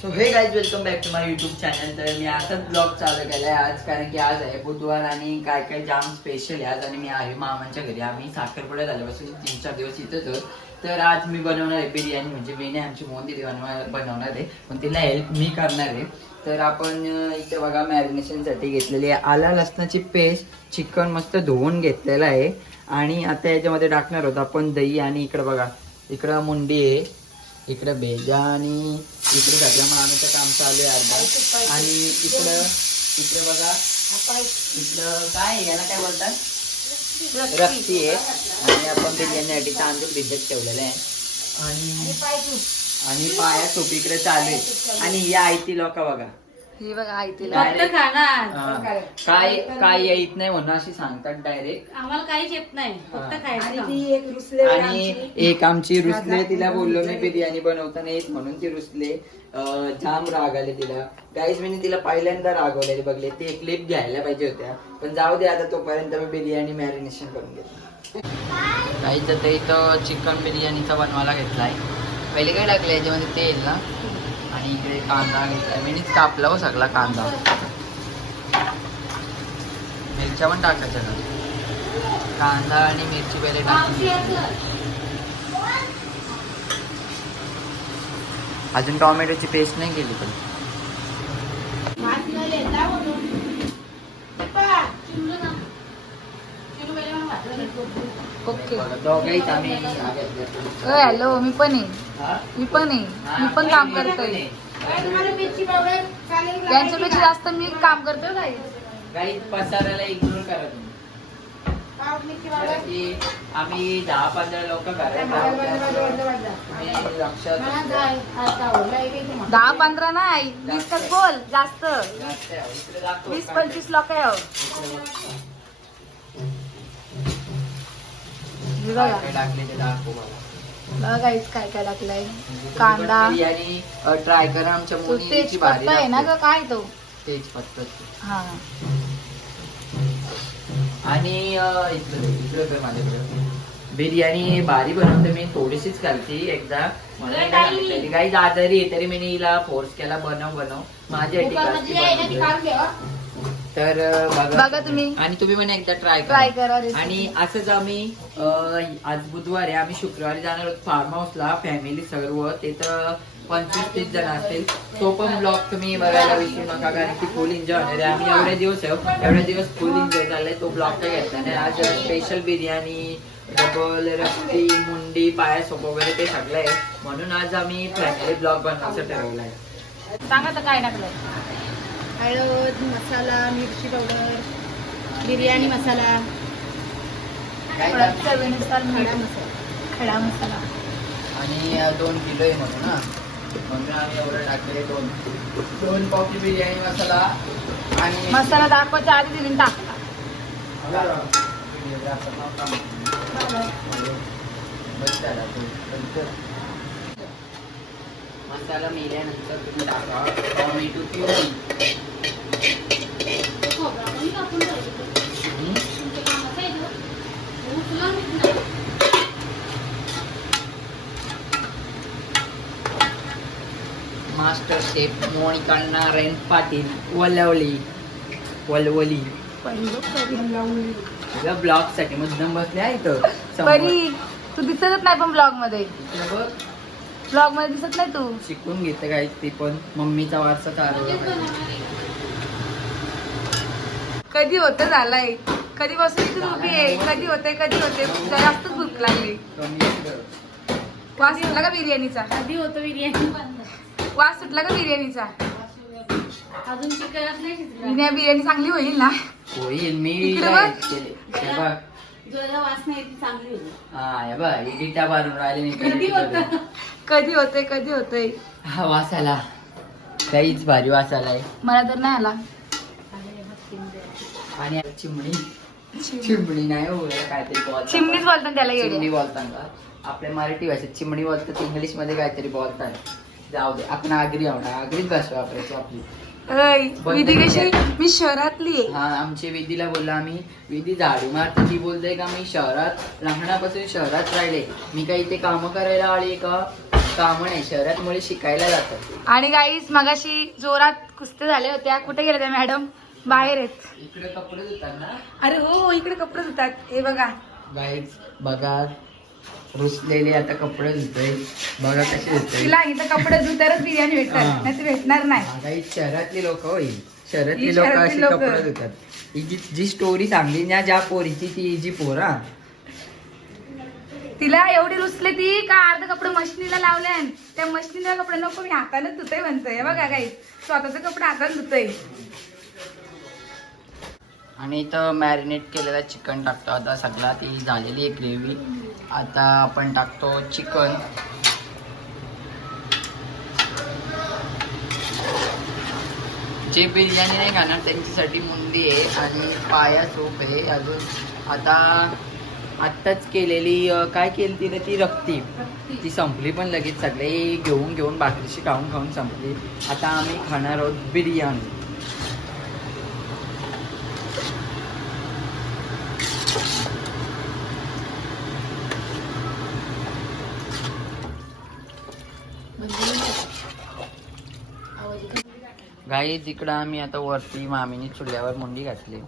So hey guys welcome back to my YouTube channel तर मी आताच ब्लॉग चालू केलाय आज कारण की आज आहे बुधवार आणि काय काय जाम स्पेशल आहे. आज आणि मी आहे मामांच्या घरी. आम्ही साखरपुड्या झाल्यापासून तीन चार दिवस इथंच आहोत. तर आज मी बनवणार आहे बिर्याणी. म्हणजे मी नाही आमची मोहन दिदी बनवणार आहे. पण तिला हेल्प मी करणार आहे. तर आपण इथे बघा मॅरिनेशनसाठी घेतलेली आहे. आला लसणाची पेस्ट चिकन मस्त धुवून घेतलेलं आहे. आणि आता याच्यामध्ये टाकणार आहोत आपण दही आणि इकडं बघा. इकडं मुंडी आहे. इकडे भेजा आणि इकडे सगळं मानाचं काम चालू आहे अर्धा. आणि इकडं इकडे बघा. इकडं काय? याला काय बोलतात? रक्ती. आहे. आणि आपण बिर्याणीसाठी तांदूळ भिजत ठेवलेले आहे. आणि आणि पाया तूप. इकडे चालू आहे. आणि या आयती लोक बघा. ही बघा आई तिला Direct, खाणार हा, काय काय येत नाही म्हणून अशी सांगतात डायरेक्ट आम्हाला काहीच येत नाही. फक्त खायचं. आणि काम. ती एक रुसले आणि एक आमची रुसले तिला बोललो मी बिर्याणी बनवताना येत म्हणून ती रुसले. अं, जाम राग आले तिला. गाईज मी तिला पहिल्यांदा रागवलेले बघले. ते क्लिप घ्यायला पाहिजे होत्या. पण जाऊ दे आता तोपर्यंत मी बिर्याणी मॅरिनेशन करून घेतली गाईच आता इथं चिकन बिर्याणीचा बनवायला घेतलाय. पहिले काय टाकलं याच्यामध्ये तेल ना? आणि इकडे कांदा घेतला मीच कापला हो सगळा कांदा. मिरच्या पण टाकायच्या ना. कांदा आणि मिरची पहिले टाकली अजून टोमॅटोची पेस्ट नाही केली पण. ओके. हॅलो मी पण आहे. हा? मी पण आहे. मी पण काम करतोय. त्यांच्यापेक्षा जास्त मी काम करतोय काही काही पसाराला इग्नोर करा तुम्ही. कारण की आम्ही दहा पंधरा लोक दहा पंधरा नाही. वीस तर बोल जास्त. वीस पंचवीस लोक आहे काय बघा. काय टाकले ते दाखव मला. बघा guys, काय काय टाकलंय. कांदा. बिर्याणी ट्राय करा आमच्या भारी आहे ना काय तो? तेज पत्ता हा. आणि अं, इकडं दे, इकडं कर माझ्याकडे. बिर्याणी भारी बनवते मी थोडीशीच करते एकदा. काही आजारी आहे तरी मी हिला फोर्स केला बनव बनव. बनवते. तर बघा तुम्ही. आणि तुम्ही पण एकदा ट्राय ट्राय करा. आणि असंच आम्ही आज बुधवार आम्ही शुक्रवारी जाणार आहोत फार्म हाऊसला फॅमिली सर्व. ते तर पंचवीस तीस जण असतील. तो पण ब्लॉग तुम्ही बघायला विसरू नका कारण की फुल एन्जॉय होणार आहे. आम्ही एवढे दिवस आहे एवढे दिवस फुल एन्जॉय झालाय. तो ब्लॉग काय घेतला नाही. आज स्पेशल बिर्याणी डबल रस्ती मुंडी पायासोप वगैरे ते सगळं आहे. म्हणून आज आम्ही फॅमिली ब्लॉग बनवायचं ठरवलं आहे सांगा तर काय टाकलंय. हळद मसाला मिरची पावडर बिर्याणी मसाला? चवीनुसार खडा मसाला. खडा मसाला. आणि दोन किलो आहे म्हणून ना म्हणून आम्ही एवढं टाकले दोन. दोन पावची बिर्याणी मसाला आणि मसाला दाखवायच्या आधी तिने टाकला. मसाला मेल्यानंतर तुम्ही टाका. Tomato puree master chef Monika Narayan Patil वलवली वलवली. तुझ्या ब्लॉगसाठी मुद्दाम बसले आहे इथं. समोर. परी तू दिसतच नाही पण ब्लॉगमध्ये. इकडं बघ, ब्लॉगमध्ये दिसत नाही तू. शिकून घेते काय ती पण. मम्मीचा वारसा चालवला कधी होतं झालंय? कधी बसून इथे उभी आहे? कधी होते कधी होते जास्तच भूक लागली. वास सुटला का बिर्याणीचा? कधी होतं बिर्याणी? वास सुटला का बिर्याणीचा? अजून चिकन नाही शिजलं. बिर्याणी चांगली होईल ना? होईल मी इकडे. केले. हे बघ. जोराला वास नाही ती चांगली होती हा हे बघ इडिटा भरून राहिले मी कधी होतं? कधी होते कधी होते हा वासाला. काहीच भारी वासाला आहे. मला तर नाही आला. आणि आता चिमणी. चिमणी. नाही हो याला काहीतरी बोलतात. चिमणीच बोलतात त्याला चिमणी येडे बोलतात का आपल्या मराठी भाषेत चिमणी बोलतात इंग्लिशमध्ये काहीतरी बोलतात. जाऊ दे आपण आगरी आहोत. आगरीच भाषा वापरायची आपली. ऐ, विधी कशी? मी शहरातली हा आमच्या विधीला बोलला आम्ही. विधी झाडू मारते ती बोलते का मी शहरात लहानापासून शहरात राहिले. मी काही इथे कामं करायला आले का? कामं नाही. शहरात मुळे शिकायला जातात आणि गाईस मगाशी जोरात कुस्ते झाले होत्या. कुठे गेल्या त्या मॅडम बाहेर आहेत. इकडे कपडे धुतात ना? अरे हो इकडे कपडे धुतात. हे बघा. गाईज बघा. रुसलेले आता कपडे धुतोय. बघा कसे धुतोय. तिला इथं कपडे धुतारच बिर्याणी. भेटतात. नाही भेटणार नाही. गाईज शहरातली लोक होईल शहरातली लोक शहरातली अशी लोकं. कपडे धुतात. ही जी जी स्टोरी सांगली ना ज्या पोरीची ती जी पोरा. तिला एवढी रुसले ती का अर्ध कपडे मशिनीला लावले त्या मशिनीला कपडे नको मी हाताने धुतोय म्हणतोय. हे बघा काही स्वतःचे कपडे हाताने धुतोय. आणि इथं मॅरिनेट केलेला चिकन टाकतो. आता सगळा ती झालेली आहे ग्रेव्ही आता आपण टाकतो चिकन जे बिर्याणी नाही खाणार त्यांच्यासाठी मुंडी आहे आणि पाया सूप आहे. अजून आता आत्ताच केलेली काय केली तिने ती रक्ती? ती संपली पण लगेच सगळे. घेऊन घेऊन भाकरीशी खाऊन खाऊन संपली. आता आम्ही खाणार आहोत बिर्याणी. गाई तिकडं आम्ही आता वरती मामीने चुल्यावर मुंडी घातली.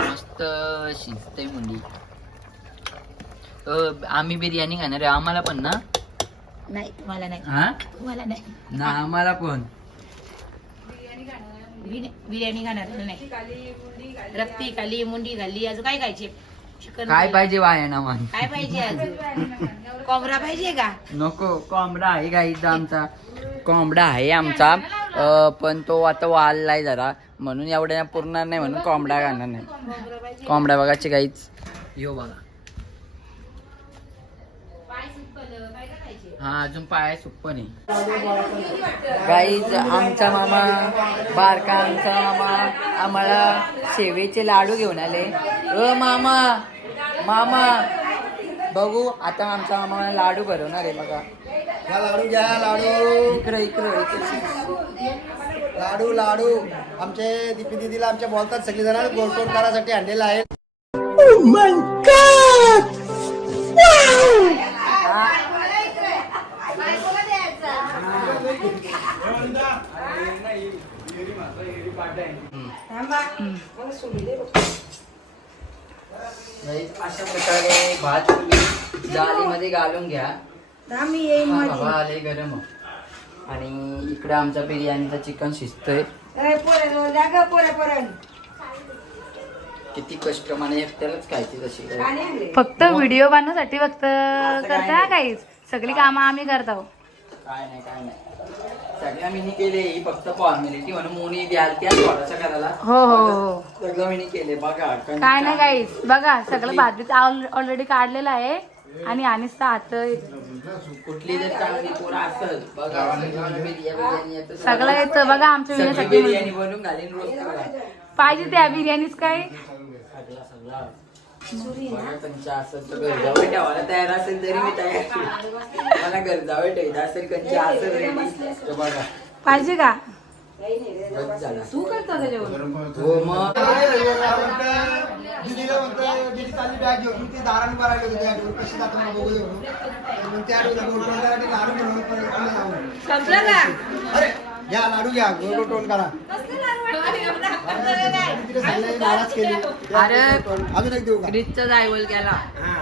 मस्त शिजते मुंडी. आम्ही बिर्याणी खाणार आहे. आम्हाला पण ना? नाही मला नाही. हा? मला नाही. ना आम्हाला पण. बिर्याणी खाणार नाही. रक्ती खाली मुंडी खाल्ली अजून काय खायचे? चिकन काय पाहिजे वाया मान? काय पाहिजे अजून कोंबडा पाहिजे का? नको कोंबडा आहे गाईचा आमचा. कोंबडा आहे आमचा. पण तो आता वाळलाय जरा. म्हणून एवढ्या पुरणार नाही म्हणून कोंबडा घालणार नाही. कोंबडा बघाचे काहीच यो बघा. हा अजून पाय सुप्प नाही. गाईज आमचा मामा बारका आमचा मामा आम्हाला शेवेचे लाडू घेऊन आले. अ मामा मामा. बघू आता आमचा मामा मला लाडू भरवणार आहे बघा. लाडू घ्या लाडू. इकडं इकडं इकडं. लाडू लाडू. आमचे दीपी दिदीला आमच्या बोलतात सगळी जण गोडतोड करायसाठी आणलेलं आहे. गाईज, अशा प्रकारे भात तुम्ही जालीमध्ये घालून घ्या. हा बाबा आले गरम. आणि इकडे आमचा बिर्याणीचा चिकन शिजतोय. किती कष्ट मला एकट्यालाच खायची तशी काय फक्त व्हिडिओ बनवण्यासाठी फक्त करता काही सगळी कामं आम्ही करतो नाही काय नाही. सगळ्या केले ही फक्त फॉर्मॅलिटी म्हणून मोनी द्याल त्या थोडासा करायला. हो हो हो. सगळं मिनी केले बघा. काय नाही काही बघा सगळं भात ऑलरेडी काढलेलं आहे आणि आणि हात कुठली जर चांगली पोरं असत बघा सगळं येतं. बघा. आमच्या बिर्याणी बनवून घालीन रोज. पाहिजे त्या बिर्याणीच काय? सगळा सगळा बघा कंचा असेल तर गरजावर ठेवायला तयार असेल तरी मी तयार आहे. मला गरजावर असेल कंचा असेल रेडी तर बघा. पाहिजे का? बस झाला. तू करतो जेवण? हो मग. दीदीला म्हणतोय दीदी चालली बॅग घेऊन. ती दाराने भरायला होती त्या डोर कशी जातो मला बघू दे म्हणून. तर मग त्या डोला गोडतोड करायला लाडू बनवून परत आणलं लावून. संपलं का? अरे घ्या लाडू घ्या गोड तोंड करा. सांगितलं, नाराज केली. अरे. अजून एक देऊ का? ग्रीजचा जायवल गेला हा.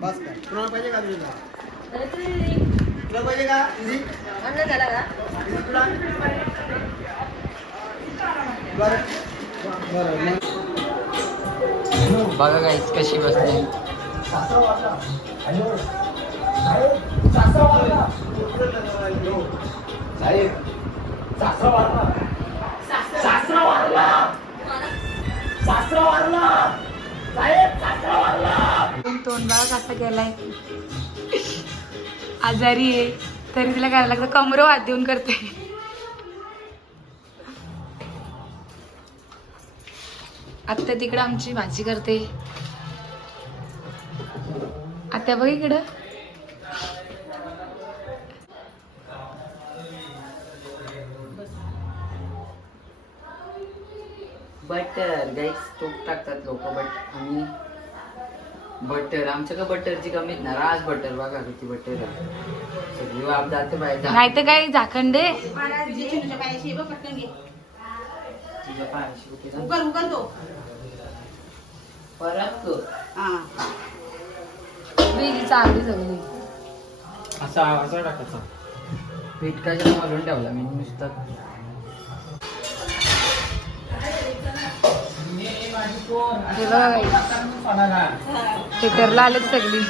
बस काय तुम्हाला पाहिजे का तुला पाहिजे का तुला? बरं. बरं मग बघा गाईच कशी बसते. तोंडबाळ कसा गेलाय आजारी आहे तरी तिला करायला लागतं. कमरो हात देऊन करते. आत्या तिकडं आमची भाजी करते. आत्या बघ इकडं. बट गाईच तूप टाकतात लोक बट आम्ही बटर आमच्या का बटरची कमीच ना राज बटर बघा किती बटर आहे. सगळी वाप जाते बाहेर. नाही तर काय घे. तुझ्या पायाशी होती ना. उकर उकर तो. परत कर. हा. बिरी चालली सगळी. असा असा टाकायचा. पीठ कशा घालून ठेवला मी नुसतं. हे बघा थिएटरला आलेत सगळी.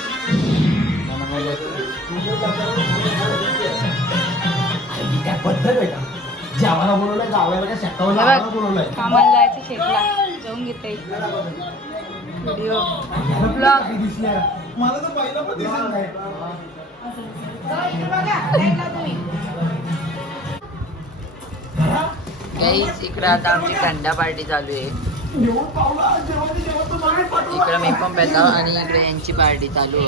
कामाला जायचं शेतला. जाऊन घेते. व्हिडिओ. ब्लॉग. इकडं आता आमची थंडा पार्टी चालू आहे. इकडं मी पण पेता आणि इकडे यांची पार्टी चालू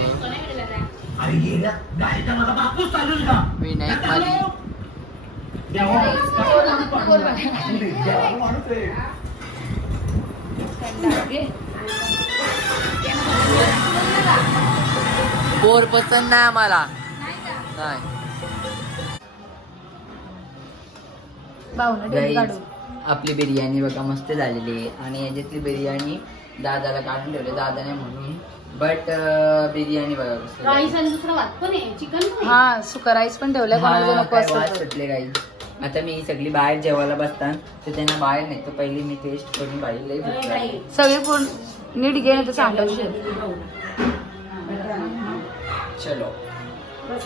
विनायक माली. बोर पसंत नाही आम्हाला. नाही आपली बिर्याणी बघा मस्त झालेली आहे. आणि याच्यातली बिर्याणी दादाला काढून ठेवले. दादाने म्हणून बट बिर्याणी बघा राईस आणि दुसरा भात पण आहे? चिकन. हा सुका राईस पण ठेवलाय कोणाला नको. सुटले काही. आता मी सगळी बाहेर जेवायला बसतान तर त्यांना बाहेर नाही तर पहिली मी टेस्ट करून बाहेर लागली. सगळे पूर्ण नीट घे नाही तर सांडवशील चलो.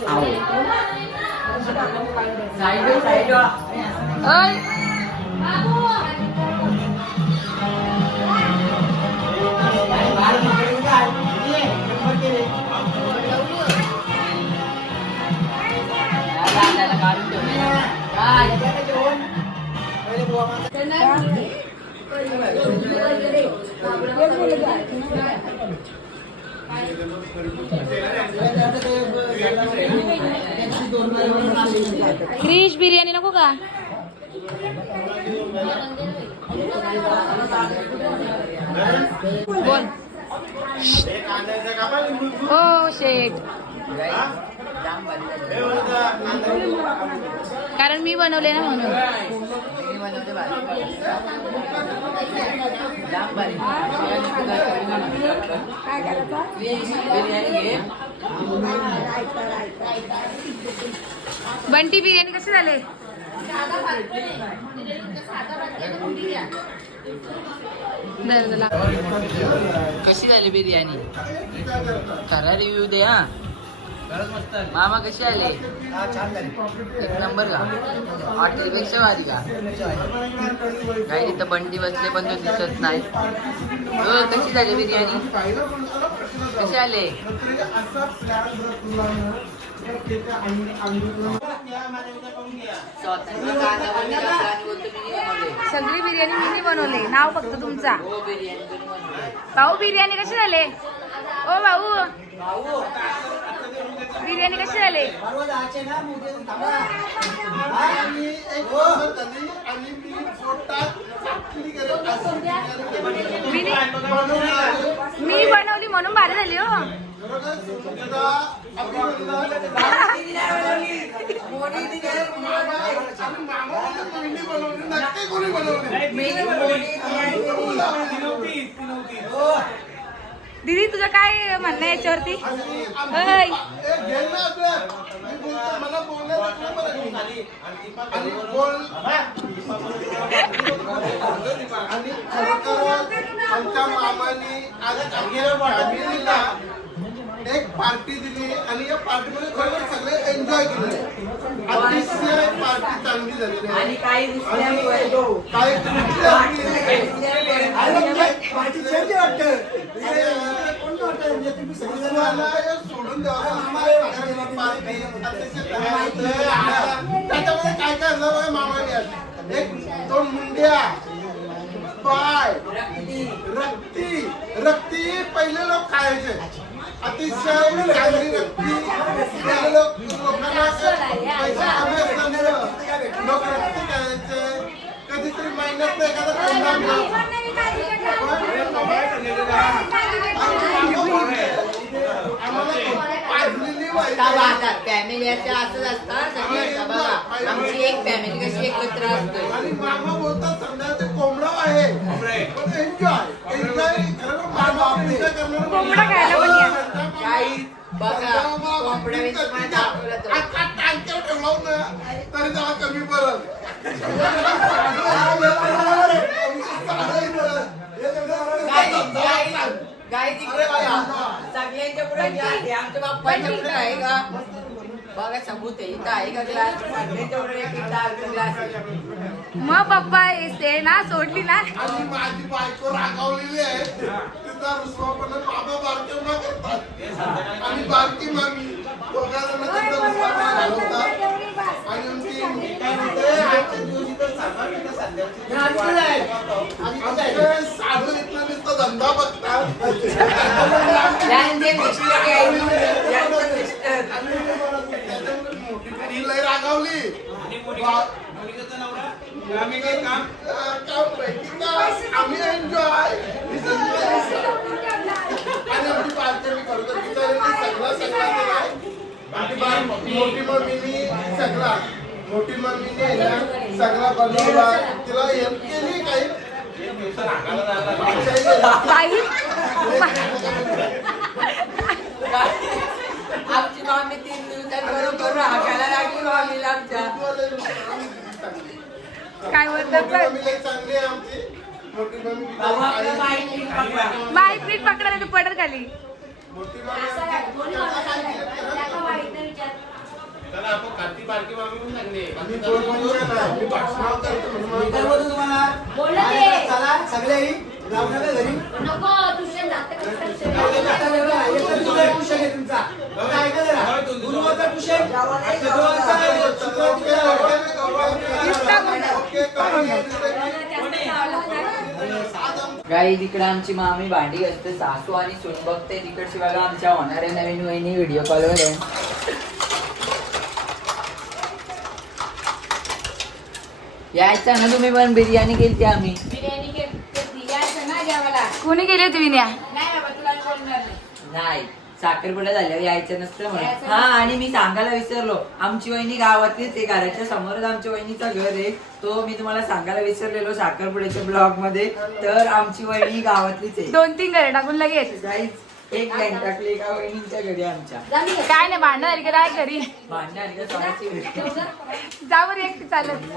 आओ क्रिश बिर्याणी नको का बोल. हो शेट कारण मी बनवले ना म्हणून. बंटी बिर्याणी कसे झाले? कशी झाली बिर्याणी? खरा रिव्ह्यू दे हा. मामा कशी आले? एक नंबर का? हॉटेलपेक्षा भारी का? काही तिथं बंडी बसले पण तो दिसत नाही. हो कशी झाली बिर्याणी? कशी आले? सगळी बिर्याणी मी बनवले. नाव फक्त तुमचा. भाऊ बिर्याणी कशी झाले? ओ भाऊ. बिर्याणी कशी झाले? मी मी बनवली म्हणून भारी झाली हो. दीदी तुझं काय म्हणणं याच्यावरती? आणि आमच्या मामानी आज आम्हाला एक पार्टी दिली आणि या पार्टीमध्ये खरोखर सगळे एन्जॉय केले. अतिशय पार्टी चांगली झालेली आहे आणि काही दुसऱ्या काही हे सोडून पार्टी त्याच्यामध्ये काय काय झालं मामाने आज एक दोन मुंड्या. पाय. रक्ती. रक्ती. पहिले लोक खायचे. अतिशय चांगली लोक लोकांना पैसा कमी असल्यामुळं लोक रक्ती खायचे कधीतरी महिन्यात एखादा असंच असतात बघा आमची एक फॅमिली कशी एकत्र असते आणि मामा बोलतात संध्याचे कोंबडा आहे. एन्जॉय एन्जॉय खरं मामा एन्जॉय करणार कोंबडा खायला आई बघा कोंबड्याविषयी मला दाखवलं तर. ना तरी जरा कमी पडल तिकडे बघा सगळ्यांच्या पुढे आहे आमच्या बाप्पाच्या पुढे आहे का बघा सबूत आहे इथं आहे का ग्लास सगळ्यांच्या पुढे एक एक ग्लास आहे मग पप्पा ते ना सोडली ना आणि माझी बायको रागावलेली आहे तिचा रुसवापणा बाबा बारके उभा करतात आणि बारकी मामी दोघांना त्यांचा रुसवापणा घालवतात आणि आमची काय म्हणते आजच्या दिवशी तर सांगा की त्या संध्याची आमचे साधू इथला नुसता धंदा बघतात मोठी लय रागावली आम्ही काय काम आम्ही एन्जॉय. आणि आमची मी करतो सगळं सगळं मोठी मोठी मोठी मम्मीने आहे ना सगळा बनवला तिला हेल्प केली काही. बाई. आमची मामी तीन दिवसांबरोबर हाकायला लागली मामीला आमच्या. काय लई चांगली आमची. मोठी मम्मी बाबा आपलं बिचारी माईक नीट पकडा. बाई प्लीट पकडा नाही पडर खाली. मोठी मम्मी आम्ही दोन मनुष्य नाही. मी भाषणावर करतो म्हणून मी काय मला- बोलतो तुम्हाला बोललं ते. आज चला सगळे जाऊ घरी. तुमचा. गुरुवारचा शुक्रवारचा गाई तिकडे आमची मामी भांडी घालते सासू आणि सून बघते. तिकडची बघा आमच्या होणाऱ्या नवीन वहिनी व्हिडिओ कॉलवर आहे. यायचं ना तुम्ही पण बिर्याणी केली आम्ही. बिर्याणी ते ना जेवायला. कोणी गेली होती विन्या? नाही बाबा तुला बोलणार नाही. नाही साखरपुडा झाल्यावर यायचं नसतं म्हणून. हा आणि मी सांगायला विसरलो. आमची वहिनी गावातलीच आहे घराच्या समोरच आमच्या वहिनीचं घर आहे. तो मी तुम्हाला सांगायला विसरलेलो साखरपुड्याच्या ब्लॉगमध्ये तर आमची वहिनी गावातलीच आहे. दोन तीन घरे टाकून लगेच. एक लाईन टाकली एका वहिनीच्या घरी आमच्या? काय नाही भांडण झाली का काय घरी? भांडण आणि का? एकटी चालत.